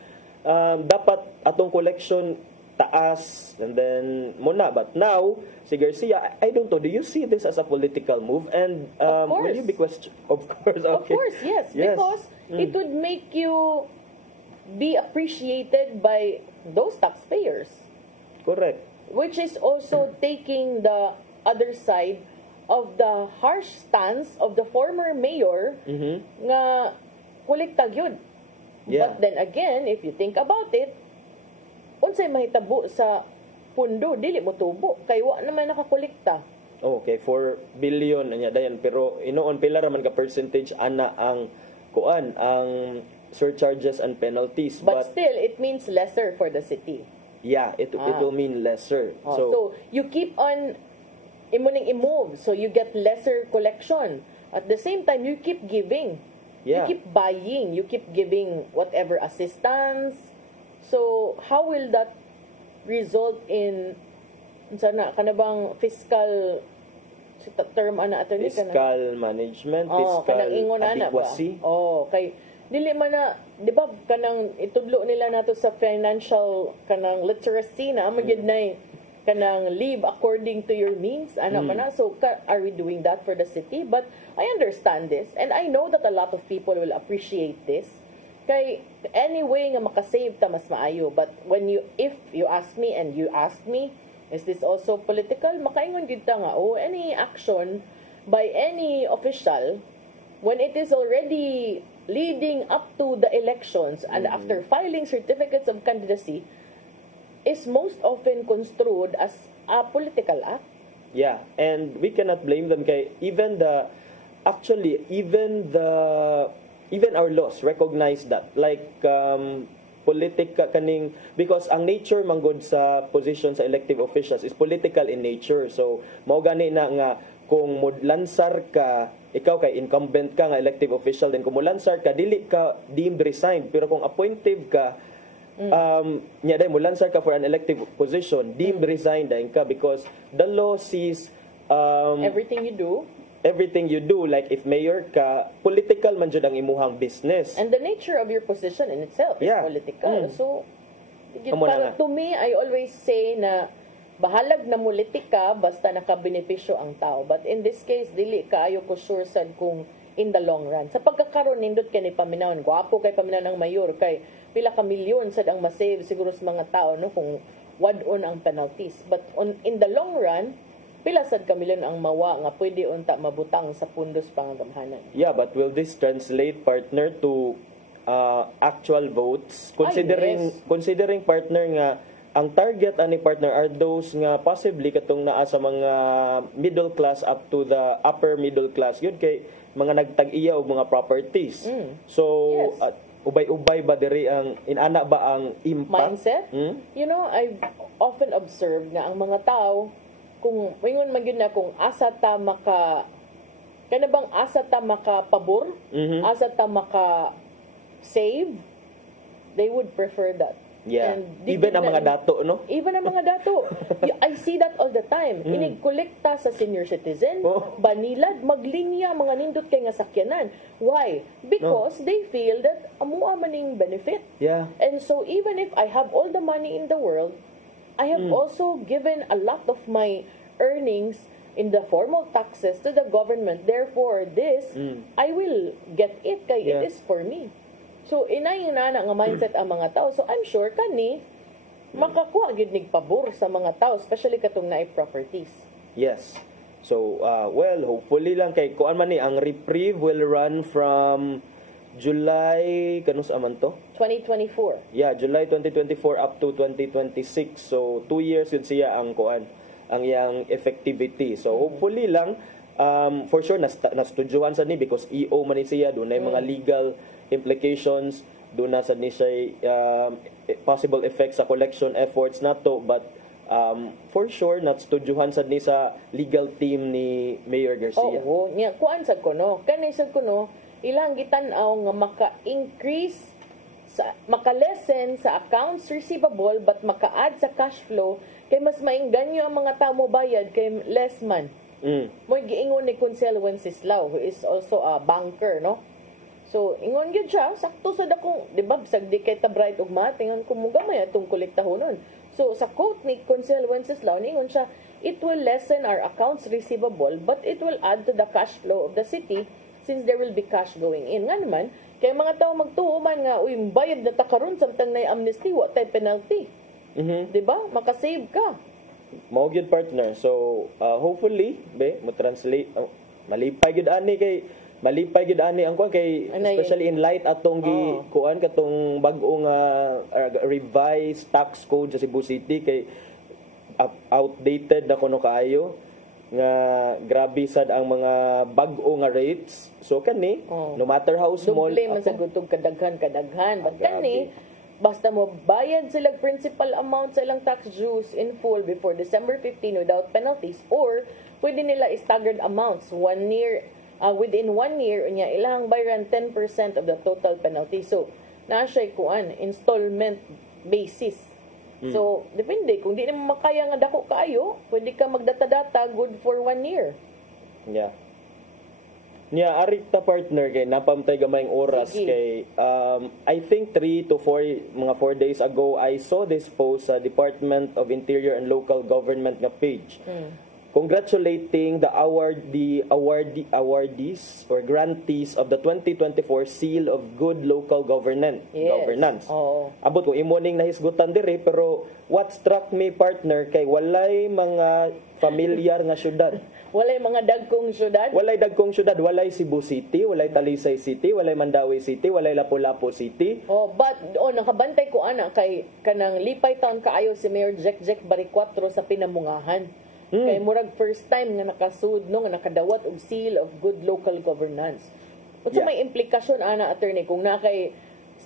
dapat atong collection taas and then muna. But now si Garcia, I don't know, do you see this as a political move? And will you be questioned? Of course, okay. Of course, yes. Because it would make you be appreciated by those taxpayers. Correct. Which is also taking the other side of the harsh stance of the former mayor nga kuliktag yun. But then again, if you think about it, unsay mahitabo sa pundo dili mo tubo kay wa naman nakakolekta. Okay, 4 billion anya dayan pero inoon pila ra man ka percentage ana ang kuan ang surcharges and penalties but still it means lesser for the city. Yeah, it will mean lesser. So you keep on imove so you get lesser collection. At the same time you keep giving. You keep buying, you keep giving whatever assistance. So, how will that result in sana kanabang fiscal term ana attorney fiscal management, fiscal adequacy? Kay dili man na di ba kanang itudlo nila nato sa financial kanang literacy na magyud na kanang live according to your means ana man na. So are we doing that for the city? But I understand this and I know that a lot of people will appreciate this. Kay anyway nga makasave ta mas maayo, but if you ask me and you ask me, is this also political? Makaingon gyud ta nga any action by any official when it is already leading up to the elections and after filing certificates of candidacy is most often construed as a political act. Yeah, and we cannot blame them kay even the even our laws recognize that. Like, politika kaning, because ang nature manggod sa position sa elective officials is political in nature. So, mao gani na nga, kung mudlansar ka, ikaw kay incumbent ka nga elective official, then kung mulansar ka, dili ka deemed resigned. Pero kung appointive ka, nya dahil mulansar ka for an elective position, deemed resigned dahil ka, because the law sees everything you do, like if mayor ka, political man jud ang imuhang business. And the nature of your position in itself is political. So, para to me, I always say na bahalag na mulitik ka basta nakabenepisyo ang tao. But in this case, dili kaayo ko sure sad kung in the long run. Sa pagkakaroon, nindot ka ni paminawan. Gwapo kay paminawan ng mayor. Kay pila ka milyon sad ang masave siguro sa mga tao no kung wad-on ang penalties. But in the long run, pila sad ka milyon ang mawa nga pwede unta mabutang sa pundos pangagamhanan. Yeah, but will this translate, partner, to actual votes? Considering partner nga ang target ani partner are those nga possibly katong naa sa mga middle class up to the upper middle class, yun kay mga nagtag-iya og mga properties. So ubay-ubay ba diri ang inana ba ang impact mindset? You know, I've often observed nga ang mga tao kung mingon man gyud na kung asa ta maka kanabang asa ta makapabor, asa ta maka save, they would prefer that. Yeah. Even ang mga dato, no? Even ang mga dato. I see that all the time. Inig-kolekta sa senior citizen, banilad, maglinya, mga nindot kay nga sakyanan. Why? Because they feel that amuha maning benefit. Yeah. And so even if I have all the money in the world, I have also given a lot of my earnings in the formal taxes to the government. Therefore, this, I will get it kay it is for me. So, inayin na nga mindset ang mga tao. So, I'm sure kani, makakuha gid nig pabor sa mga tao, especially katong naay properties. Yes. So, well, hopefully lang kay kuan man ni ang reprieve will run from July, kanus aman to? 2024. Yeah, July 2024 up to 2026. So, 2 years yun siya ang kuan, ang iyang effectivity. So, hopefully lang, for sure, nastudyuhan sa ni because EO man ni siya, doon na mga legal implications, doon na sa ni siya possible effects sa collection efforts nato, but for sure nastudyuhan sa ni sa legal team ni Mayor Garcia. Oo, nya kuan sad ko no. Kanay sad ko no, ilang gitan-aw nga maka-increase sa maka-lessen sa accounts receivable but maka-add sa cash flow kay mas maingganyo ang mga tao mo bayad kay less man. Mo'y giingon ni Consel Wenceslao, who is also a banker, no? So, ingon gyud siya, sakto sa dakong, di ba, bisag di kay ta bright ug math, ingon kumugamay atong kolektahonon. So, sa quote ni Consel Wenceslao, ingon siya, it will lessen our accounts receivable, but it will add to the cash flow of the city since there will be cash going in. Nga naman, kay mga tao magtuo man nga, uy, bayad na ta karon samtang na amnesty, what type penalty? Di ba? Makasave ka. Mao gyud, partner. So, hopefully, mo translate, malipay gyud ani ang kuan kay especially in light atong kuan katong bag-ong revised tax code sa Cebu City kay outdated na kuno kaayo nga grabe sad ang mga bag-o nga rates. So kani no matter how small man sa gutog kadaghan but kani basta mo bayad sila principal amount sa ilang tax dues in full before December 15 without penalties, or pwede nila staggered amounts 1 year within 1 year unya ilang bayaran 10% of the total penalty. So naa siya kuan installment basis. So depende kung di naman makaya nga dako kaayo, pwede ka magdata-data good for 1 year. Yeah. Nya arik ta, partner, kay napamtay gamayng oras. Kay I think 3 to 4 mga 4 days ago I saw this post sa Department of Interior and Local Government nga page. Congratulating the awardees or grantees of the 2024 Seal of Good Local Governance. Abot ko imo ning nahisgutan diri, pero what struck me, partner, kay walay mga familiar nga syudad. Walay mga dagkong syudad? Walay dagkong syudad. Walay Cebu City, walay Talisay City, walay Mandawi City, walay Lapu-Lapu City. But nakabantay ko ana kay kanang lipay taon kaayo si Mayor Jack Baricuatro sa pinamungahan. Kay murag first time nga nakasud no nga nakadawat og Seal of Good Local Governance. Unsa may implikasyon ana attorney kung na kay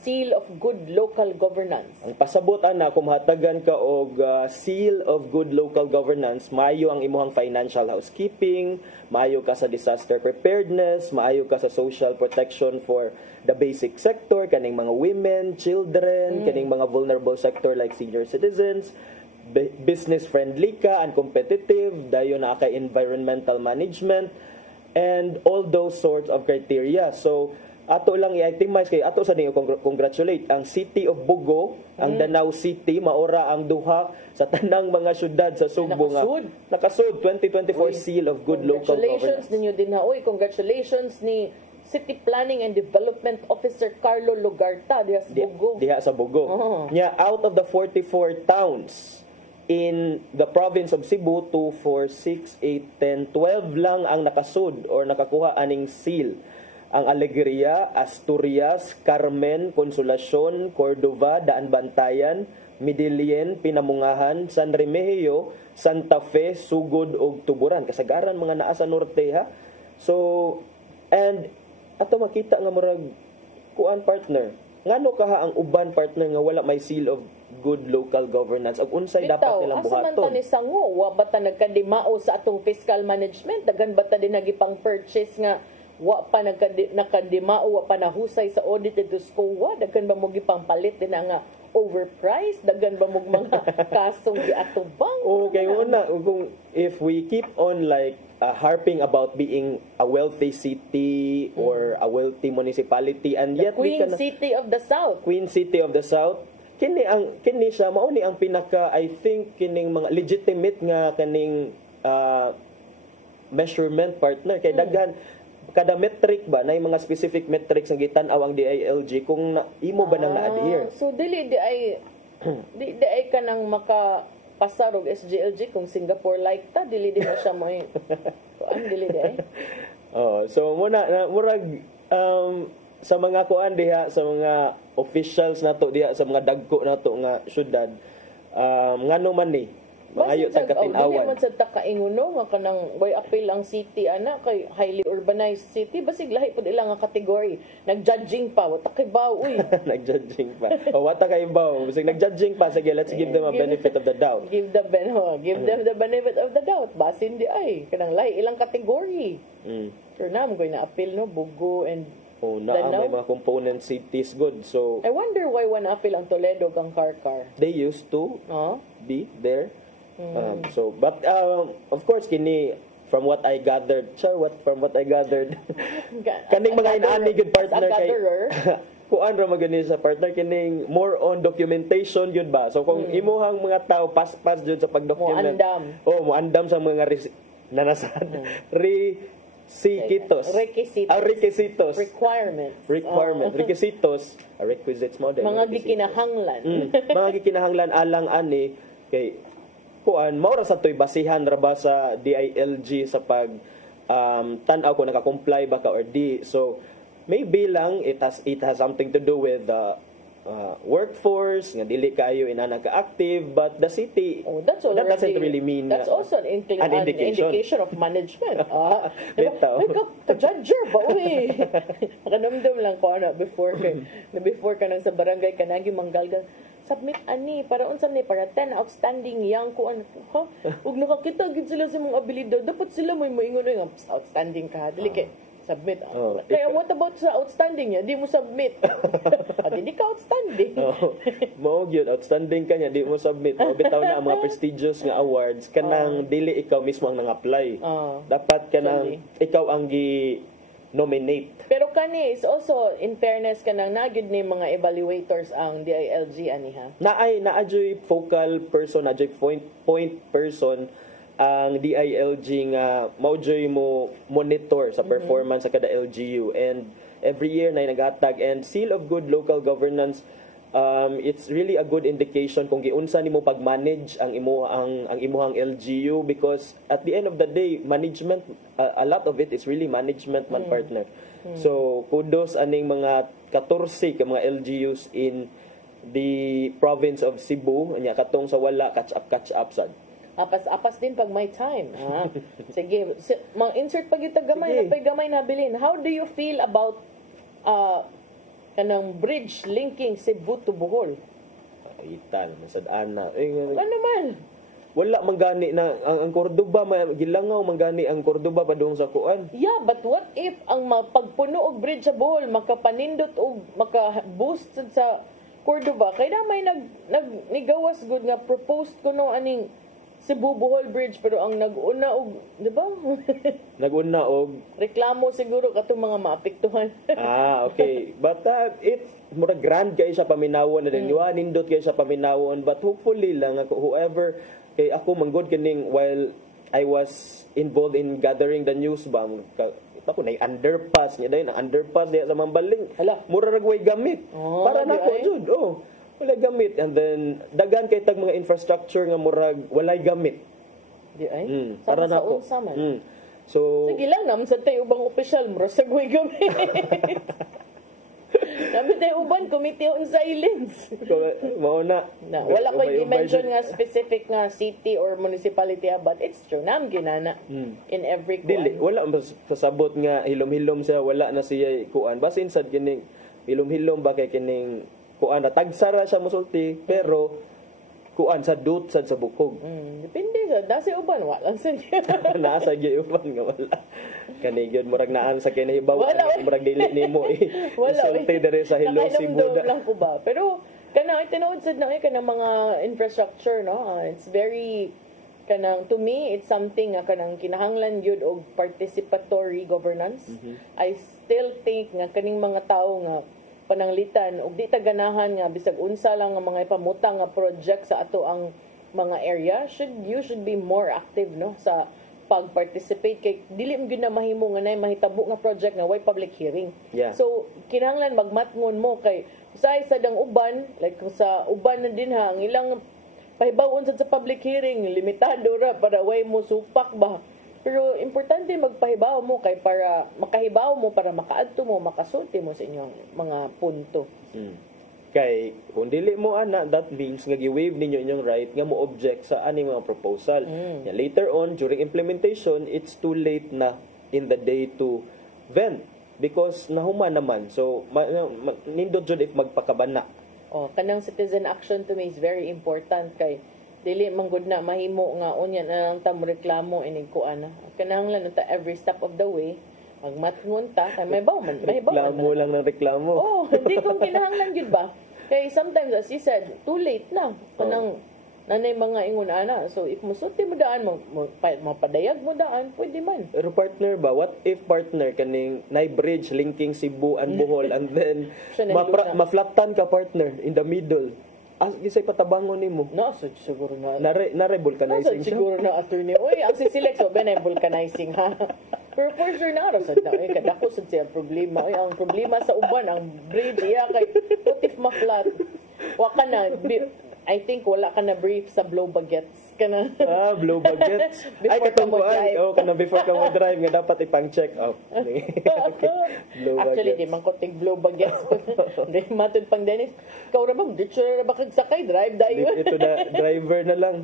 seal of good local governance? Ang pasabot ana kung hatagan ka og seal of good local governance, maayo ang imong financial housekeeping, maayo ka sa disaster preparedness, maayo ka sa social protection for the basic sector, kaning mga women, children, kaning mga vulnerable sector like senior citizens, business friendly ka and competitive, dayon na kay environmental management, and all those sorts of criteria. So ato lang i-itemize kay ato sa ninyo congratulate ang City of Bugo, ang Danau City, maora ang duha sa tanang mga syudad sa Subo nga nakasud 2024 seal of good local governance. Congratulations ninyo din ha. Uy, congratulations ni City Planning and Development Officer Carlo Lugarta diha sa Bugo. Diha sa Bugo. Nya out of the 44 towns in the province of Cebu, 2, 4, 6, 8, 10, 12 lang ang nakasud or nakakuha aning seal. Ang Alegria, Asturias, Carmen, Consolacion, Cordova, Daan Bantayan, Midilien, Pinamungahan, San Remigio, Santa Fe, Sugod ug Tuburan. Kasagaran mga naa sa norte ha. So, and ato makita nga murag kuan partner. Ngano kaha ang uban partner nga wala may seal of good local governance ag unsay dapat nilang buhaton? Asa man ta ni sango, wa ba ta nagkadimao sa atong fiscal management? Dagan ba ta din nagipang purchase nga wa pa nakadimao, wa pa nahusay sa audit ito SCOA? Dagan ba mo gipang palit din nga overpriced? Dagan ba mo mga kasong giatubang? Okay, una kung if we keep on like harping about being a wealthy city or a wealthy municipality and the yet Queen City of the South. Queen City of the South. Kini siya mao ni ang pinaka I think kining mga legitimate nga kaning measurement partner kay daghan kada metric ba na mga specific metrics nga gitan-aw ang DILG kung imo ba nang na-adhere. So dili di ay kanang makapasar og SGLG kung Singapore like ta, dili di mo siya mo kuan dili di ay. So murag sa mga kuan diha sa mga officials nato diha sa mga dagko nato nga syudad ngano man ni maayo ta katin-awan. Dili man sad ta kainguno nga kanang way appeal ang city ana kay highly urbanized city basig lahi pud ilang nga category. Nag-judging pa, wata kay baw uy. Nag-judging pa. Wata kay baw, basig nag-judging pa, sige let's give them a benefit of the doubt. Give them the benefit of the doubt. Basin di ay kanang lahi ilang category. Sure na mo na appeal no Bugo and may mga component cities good. So I wonder why one appeal ang Toledo kang Car. They used to be there. So but of course kini from what I gathered kaning mga inaani good partner kay kuan ra magani sa partner kining more on documentation yun ba. So kung imuhang mga tao pas-pas jud sa pagdocument moandam sa mga requisitos requisites mo din mga gikinahanglan mga gikinahanglan alang ani kay kuan mao ra sa toy basihan ra ba sa DILG sa pag tan-aw kung naka-comply ba ka or di. So maybe lang it has something to do with the workforce nga dili kayo inana ka-active but the city that doesn't really mean that's also an indication of management. Ka-judger ba uy kanamdam lang ko ana before ka nang sa barangay kanagi manggalgal submit ani para unsa ni para 10 outstanding yang kuan ha ug nakakita gid sila sa mga abilidad dapat sila may moingon nga outstanding ka dili kay submit kaya what about sa outstanding niya di mo submit di ka outstanding mao gyud outstanding ka niya di mo submit mo bitaw na ang mga prestigious nga awards kanang dili ikaw mismo ang nang-apply dapat kanang ikaw ang nominate. Pero kani is also in fairness kanang nagyud ni mga evaluators ang DILG aniha. Naadyoy focal person, naadyoy point person ang DILG nga maudyoy mo monitor sa performance sa kada LGU and every year na naghatag and seal of good local governance it's really a good indication kung giunsa nimo pag-manage ang imuhang LGU because at the end of the day management a lot of it is really management man partner. So kudos aning mga 14 ka mga LGUs in the province of Cebu nya katong sa wala catch up sad. Apas din pag may time. Sige, insert pag ito gamay na bilin. How do you feel about kanang bridge linking Cebu to Bohol. Itan, nasadaan na. Ano man? Wala manggani na ang Cordoba, gilangaw manggani ang Cordoba padung sa kuan. Yeah, but what if ang pagpuno og bridge sa Bohol makapanindot og maka-boost sa Cordoba kay na may nigawas good nga proposed kuno aning Cebu Bohol Bridge pero ang nag-una og, di ba? Nag-una og reklamo siguro katong mga maapektuhan. Okay. But it's mura grand kay sa paminawon na din. Nindot kay sa paminawon but hopefully lang ako whoever kay ako manggod kining while I was involved in gathering the news ba ako na underpass niya dahil na underpass niya sa Mambaling. Mura ragway gamit. Para nako jud. Wala gamit and then dagan kay tag mga infrastructure nga murag walay gamit. Di ay. Para nako. So sige lang nam sa tayo ubang opisyal mura sa guy gamit. Nabi tayo uban committee on silence. Mauna. Wala ko i-mention nga specific nga city or municipality but it's true nam ginana in every kuan. Dili wala pasabot nga hilom-hilom siya wala na siya kuan basin sad kining hilom-hilom ba kay kining kuan na tagsara siya musulti pero kuan sa dut sad sa bukog. Depende sa nasa uban wala sa nasa gi uban nga wala. Kani gyud murag naan sa kinahibaw murag dili nimo sulti dere sa Hilo Cebu lang ko ba. Pero kana tinuod sad na kanang mga infrastructure no. It's very kanang to me it's something nga kanang kinahanglan gyud og participatory governance. I still think nga kaning mga tawo nga pananglitan ug di ta ganahan nga bisag unsa lang nga mga ipamutang nga project sa ato ang mga area you should be more active no sa pag-participate kay dili mo gyud na mahimo nga nay mahitabo nga project nga way public hearing. So kinahanglan magmatngon mo kay usay sa dang uban like sa uban na din ha ang ilang pahibawon sa public hearing limitado ra para way mo supak ba. Pero importante magpahibaw mo kay para makahibaw mo para makaadto mo makasulti mo sa inyong mga punto. Kay kung dili mo ana that means nga gi-waive ninyo inyong right nga mo object sa aning mga proposal. Later on during implementation it's too late na in the day to vent because nahuman naman. So nindot jud if magpakabana. Kanang citizen action to me is very important kay dili manggod na mahimo nga unya na lang ta mo reklamo inig kuan. Kinahanglan ta every step of the way magmatngon ta kay may baw man reklamo lang ng reklamo. Hindi kung kinahanglan gyud ba kay sometimes as you said too late na kanang nanay mga ingon ana so if musulti mo daan mapadayag mo daan pwede man. Pero partner ba what if partner kaning nay bridge linking Cebu and Bohol and then maflatan ka partner in the middle gisay patabangon nimo. No, so siguro na. Nare vulcanizing. No, so siguro na attorney. Oy, ang sisilek so benay vulcanizing ha. Pero for sure na sad na kadako sad siya problema. Oy, ang problema sa uban ang bridge iya kay what if ma-flat. Wa ka na I think wala ka na brief sa blow baguettes kana. Blow baguettes. Ay katong kana before ka mo drive nga dapat ipang check up. Actually di man ko tig blow baguettes. Di matud pang Dennis. Ikaw ra ba dito ra ba kag sakay drive dayon. Ito na driver na lang.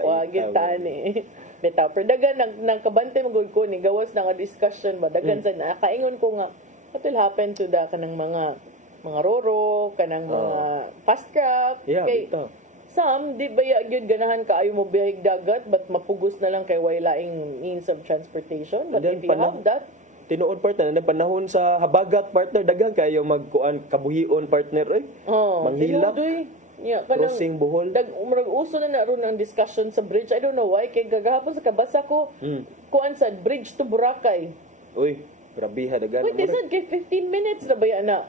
Wa gitan eh. Betaw pero dagan nagkabante magud ko ni gawas na nga discussion ba dagan sa nakaingon ko nga what will happen to the kanang mga roro, kanang mga fast craft. Kay some, di ba yun ganahan ka ayaw mo bihig dagat, but mapugos na lang kay wailaing means of transportation. But if you have that, tinuod partner, na panahon sa habagat partner, dagang kayo magkuan kabuhion partner, manghilak. Crossing Bohol. Uso na ron ang discussion sa bridge. I don't know why. Kaya gagahapon sa kabasa ko, kuan sa bridge to Boracay. Uy, grabiha dagan. Wait, isad kay 15 minutes na ba yan na?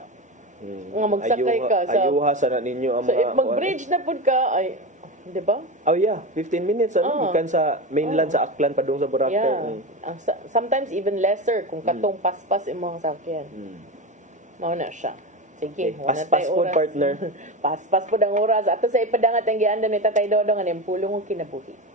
Nga magsakay ka sa ayuha sana ninyo ang so if mag-bridge na pud ka ay di ba? 15 minutes bukan sa mainland sa Aklan padung sa Boracay. Sometimes even lesser kung katong paspas imong sakyan. Mao na siya. Sige, paspas po partner. Paspas po ang oras ato sa ipadangat ang gianda ni Tatay Dodong ang pulong og kinabuhi.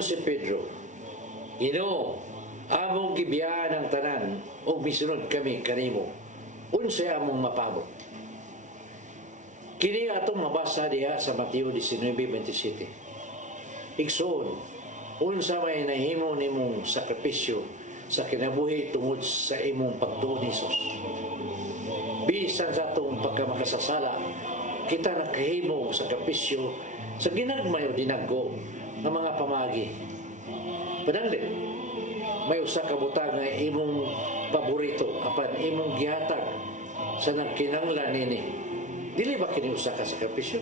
Si Pedro, Ginoo, among gibiyaan ang tanan o misunod kami kanimo. Unsay among mapabot. Kini atong mabasa diha sa Mateo 19:27. Igsoon, unsa may nahimo nimong sakripisyo sa kinabuhi tungod sa imong pagtuon ni Hesus. Bisan sa atong pagkamakasasala, kita nakahimo sa sakripisyo sa ginagmay o dinaggo ng mga pamagi. Pananglit, may usa ka butang nga imong paborito apan imong gihatag sa nagkinanglan nini. Dili ba kini usa ka sakripisyo?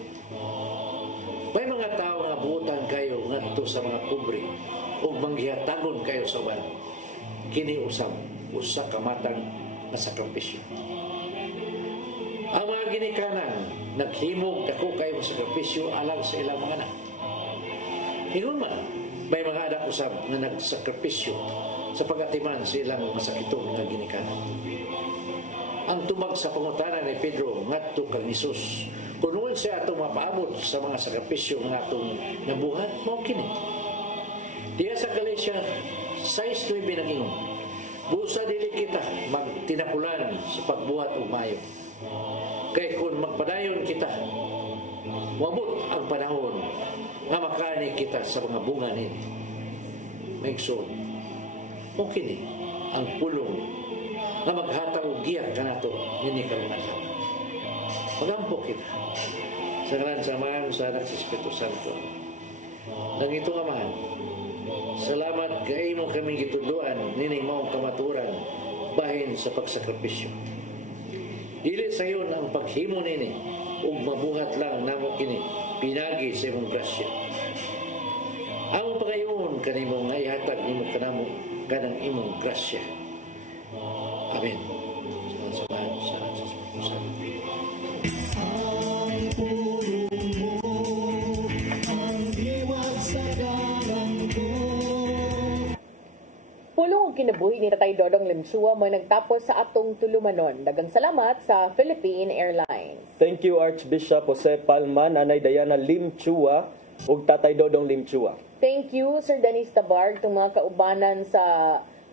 May mga tao nga butang kayo ngadto sa mga pobre ug manggihatagon kayo sa uban. Kini usa ka matang na sakripisyo. Ang mga ginikanan naghimog dako kayo sa sakripisyo alang sa ilang mga anak. Ingon man, may mga anak usab nga nagsakripisyo sa pagatiman sa ilang masakitong nga ginikanan. Ang tubag sa pangutana ni Pedro ngadto kang Hesus, kung noon siya atong mapaabot sa mga sakripisyo nga atong nabuhat, mao kini. Diya sa Galatia 6:9 nagingon, busa dili kita magtinakulan sa pagbuhat og maayo. Kay kung magpadayon kita, wabot ang panahon nga makani kita sa mga bunga nini. Maigsoon, o kini ang pulong nga maghatag og giyak kanato nini karong adlaw. Magampo kita sa ngalan sa Ama sa Anak sa Espiritu Santo. Nang ito Amahan, salamat kay imo kaming gitudloan nining maong kamaturan bahin sa pagsakripisyo. Dili sa iyon ang paghimo nini ug mabuhat lang namo kini pinagi sa imong grasya. Ang pagayon kanimo nga ihatag nimo kanamo kanang imong grasya. Amen. Salamat sa Espiritu Santo. Pulong og kinabuhi ni Tatay Dodong Limchua mo nagtapos sa atong tulumanon. Daghang salamat sa Philippine Airlines. Thank you Archbishop Jose Palma, Nanay Diana Limchua ug Tatay Dodong Limchua. Thank you Sir Dennis Tabarg, itong mga kaubanan sa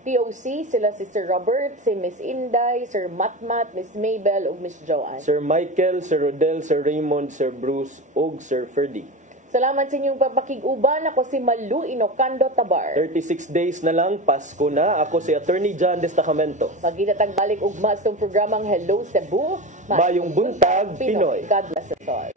POC, sila si Sir Robert, si Miss Inday, Sir Matmat, Miss Mabel ug Miss Joanne. Sir Michael, Sir Rodel, Sir Raymond, Sir Bruce ug Sir Ferdy. Salamat sa inyong pagpakig-uban. Ako si Malu Inocando Tabar. 36 days na lang, Pasko na. Ako si Attorney John Destacamento. Magitatag balik ugma sa programang Hello Cebu. Mayong buntag, Pinoy. God bless us all.